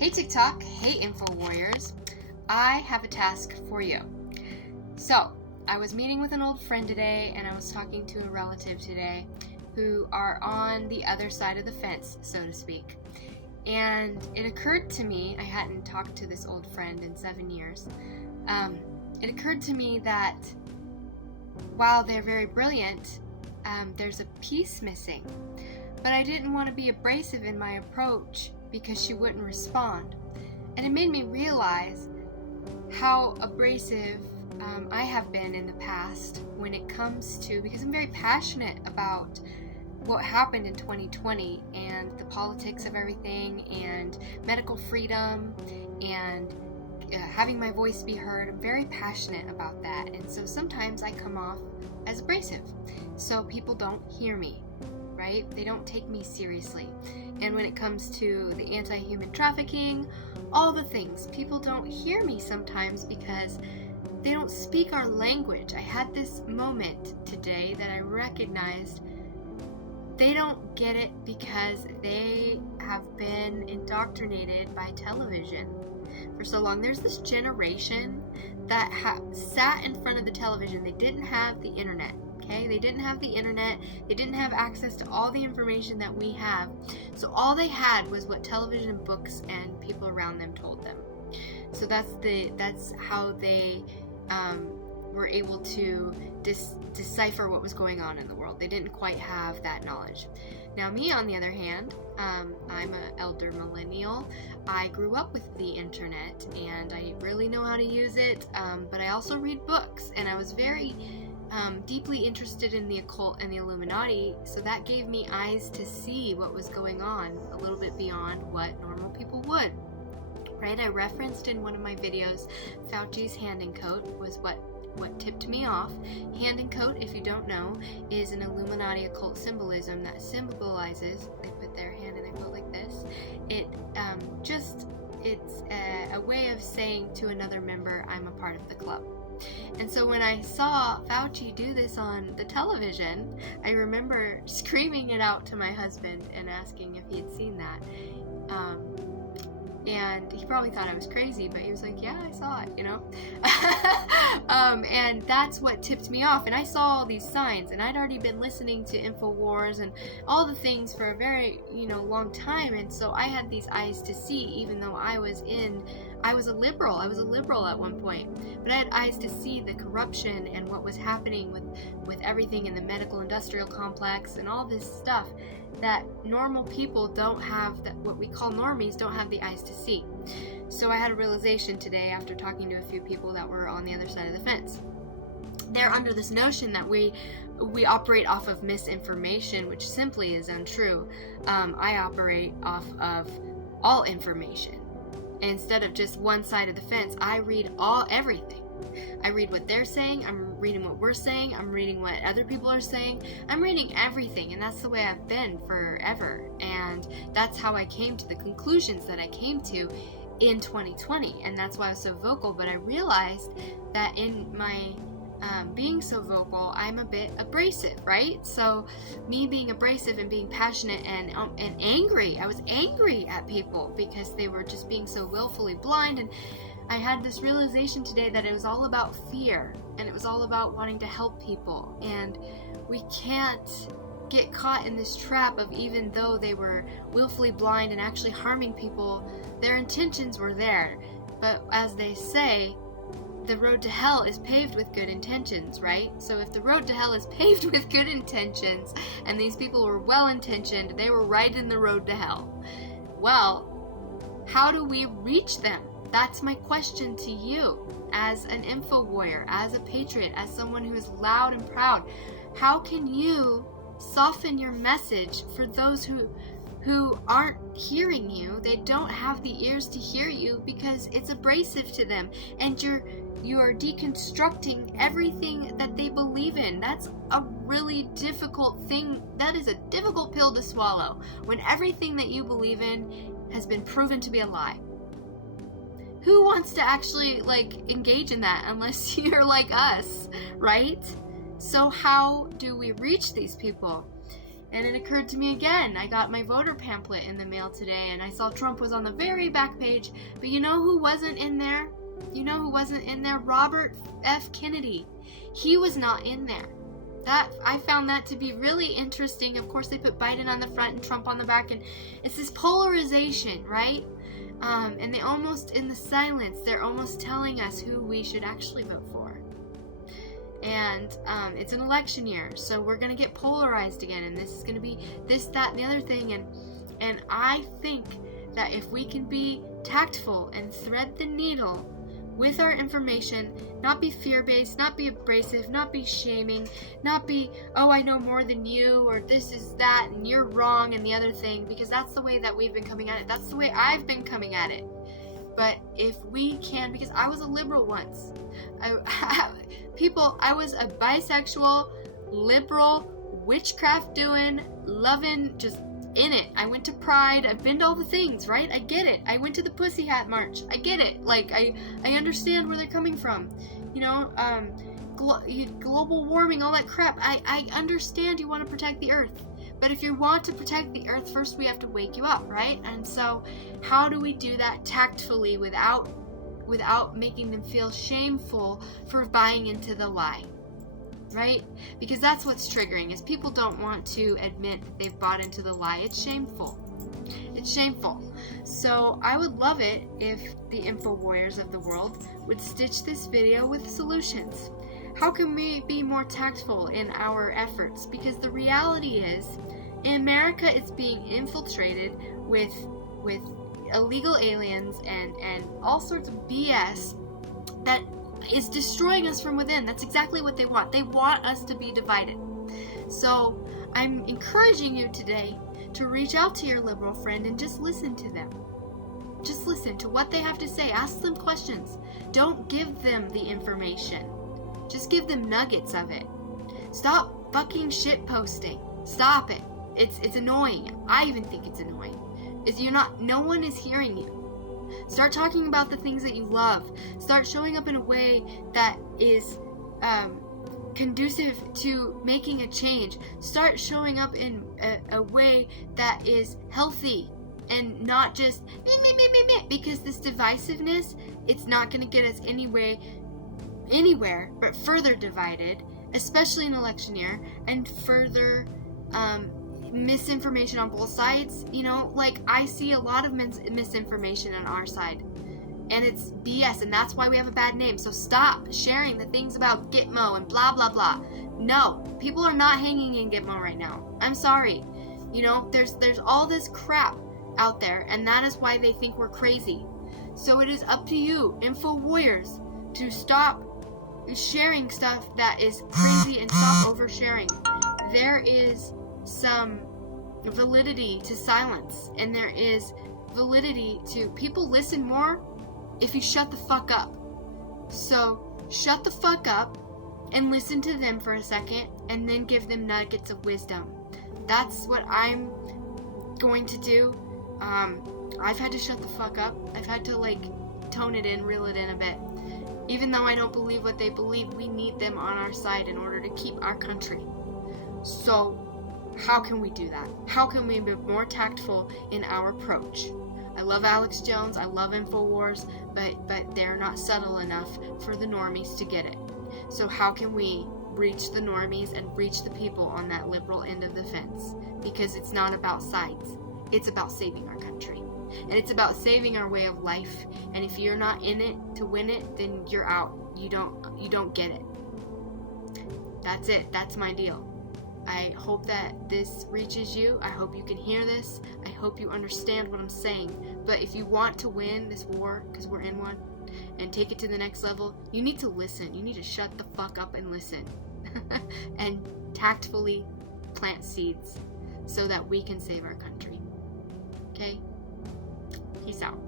Hey TikTok, hey Inf0warriors, I have a task for you. So, I was meeting with an old friend today, and I was talking to a relative today who are on the other side of the fence, so to speak. And it occurred to me, I hadn't talked to this old friend in 7 years, it occurred to me that while they're very brilliant, there's a piece missing. But I didn't want to be abrasive in my approach because she wouldn't respond. And it made me realize how abrasive I have been in the past when it comes to, because I'm very passionate about what happened in 2020 and the politics of everything and medical freedom and having my voice be heard. I'm very passionate about that, and so sometimes I come off as abrasive, so people don't hear me, right? They don't take me seriously. And when it comes to the anti-human trafficking, all the things, people don't hear me sometimes because they don't speak our language. I had this moment today that I recognized they don't get it because they have been indoctrinated by television for so long. There's this generation that sat in front of the television. They didn't have the internet. Okay? They didn't have the internet. They didn't have access to all the information that we have. So all they had was what television, books, and people around them told them. So that's how they were able to decipher what was going on in the world. They didn't quite have that knowledge. Now me, on the other hand, I'm an elder millennial. I grew up with the internet and I really know how to use it, but I also read books, and I was very deeply interested in the occult and the Illuminati, so that gave me eyes to see what was going on a little bit beyond what normal people would. Right? I referenced in one of my videos, Fauci's hand and coat was what tipped me off. Hand and coat, if you don't know, is an Illuminati occult symbolism that symbolizes, they put their hand in their coat like this, it's a way of saying to another member, I'm a part of the club. And so when I saw Fauci do this on the television, I remember screaming it out to my husband and asking if he had seen that. And he probably thought I was crazy, but he was like, yeah, I saw it, you know? And that's what tipped me off. And I saw all these signs, and I'd already been listening to Inf0wars and all the things for a very, long time. And so I had these eyes to see, even though I was a liberal. I was a liberal at one point, but I had eyes to see the corruption and what was happening with everything in the medical industrial complex and all this stuff that normal people don't have, that what we call normies don't have the eyes to see. So I had a realization today after talking to a few people that were on the other side of the fence. They're under this notion that we operate off of misinformation, which simply is untrue. I operate off of all information. Instead of just one side of the fence, I read everything. I read what they're saying, I'm reading what we're saying, I'm reading what other people are saying, I'm reading everything, and that's the way I've been forever. And that's how I came to the conclusions that I came to in 2020, and that's why I was so vocal. But I realized that in my being so vocal, I'm a bit abrasive, right? So me being abrasive and being passionate and angry, I was angry at people because they were just being so willfully blind. And I had this realization today that it was all about fear, and it was all about wanting to help people. And we can't get caught in this trap of, even though they were willfully blind and actually harming people, their intentions were there. But as they say, the road to hell is paved with good intentions, right? So if the road to hell is paved with good intentions, and these people were well-intentioned, they were right in the road to hell. Well, how do we reach them? That's my question to you, as an Inf0warrior, as a patriot, as someone who is loud and proud. How can you soften your message for those who aren't hearing you? They don't have the ears to hear you because it's abrasive to them, and you are deconstructing everything that they believe in. That's a really difficult thing. That is a difficult pill to swallow when everything that you believe in has been proven to be a lie. Who wants to actually engage in that unless you're like us, right? So how do we reach these people? And it occurred to me again. I got my voter pamphlet in the mail today, and I saw Trump was on the very back page. But you know who wasn't in there? You know who wasn't in there? Robert F. Kennedy. He was not in there. I found that to be really interesting. Of course, they put Biden on the front and Trump on the back, and it's this polarization, right? And they almost, in the silence, they're almost telling us who we should actually vote for. And it's an election year, so we're going to get polarized again, and this is going to be this, that, and the other thing. And I think that if we can be tactful and thread the needle with our information, not be fear-based, not be abrasive, not be shaming, not be, oh, I know more than you, or this is that, and you're wrong, and the other thing, because that's the way that we've been coming at it. That's the way I've been coming at it. But if we can, because I was a liberal once. I was a bisexual, liberal, witchcraft doing, loving, just in it. I went to Pride. I've been to all the things, right? I get it. I went to the Pussy Hat March. I get it. Like, I understand where they're coming from. You know, global warming, all that crap. I understand you want to protect the earth. But if you want to protect the earth, first we have to wake you up, right? And so how do we do that tactfully without making them feel shameful for buying into the lie? Right? Because that's what's triggering, is people don't want to admit that they've bought into the lie. It's shameful. It's shameful. So I would love it if the info warriors of the world would stitch this video with solutions. How can we be more tactful in our efforts? Because the reality is, in America, it's being infiltrated with illegal aliens and all sorts of BS that is destroying us from within. That's exactly what they want. They want us to be divided. So I'm encouraging you today to reach out to your liberal friend and just listen to them. Just listen to what they have to say. Ask them questions. Don't give them the information. Just give them nuggets of it. Stop fucking shit posting. Stop it. It's annoying. I even think it's annoying. No one is hearing you. Start talking about the things that you love. Start showing up in a way that is conducive to making a change. Start showing up in a way that is healthy and not just meh, because this divisiveness, it's not going to get us anywhere but further divided, especially in election year, and further misinformation on both sides. You know, like, I see a lot of misinformation on our side, and it's BS, and that's why we have a bad name. So stop sharing the things about Gitmo and blah blah blah. No, people are not hanging in Gitmo right now. I'm sorry. You know, there's all this crap out there, and that is why they think we're crazy. So it is up to you, info warriors, to stop sharing stuff that is crazy and stop oversharing. There is some validity to silence, and there is validity to people listen more if you shut the fuck up. So shut the fuck up and listen to them for a second, and then give them nuggets of wisdom. That's what I'm going to do. I've had to shut the fuck up. I've had to, like, tone it in, reel it in a bit. Even though I don't believe what they believe, we need them on our side in order to keep our country. So how can we do that? How can we be more tactful in our approach? I love Alex Jones, I love InfoWars, but they're not subtle enough for the normies to get it. So how can we reach the normies and reach the people on that liberal end of the fence? Because it's not about sides. It's about saving our country. And it's about saving our way of life. And if you're not in it to win it, then you're out. You don't get it. That's it. That's my deal. I hope that this reaches you. I hope you can hear this. I hope you understand what I'm saying. But if you want to win this war, because we're in one, and take it to the next level, you need to listen. You need to shut the fuck up and listen. And tactfully plant seeds so that we can save our country. Okay? Peace out.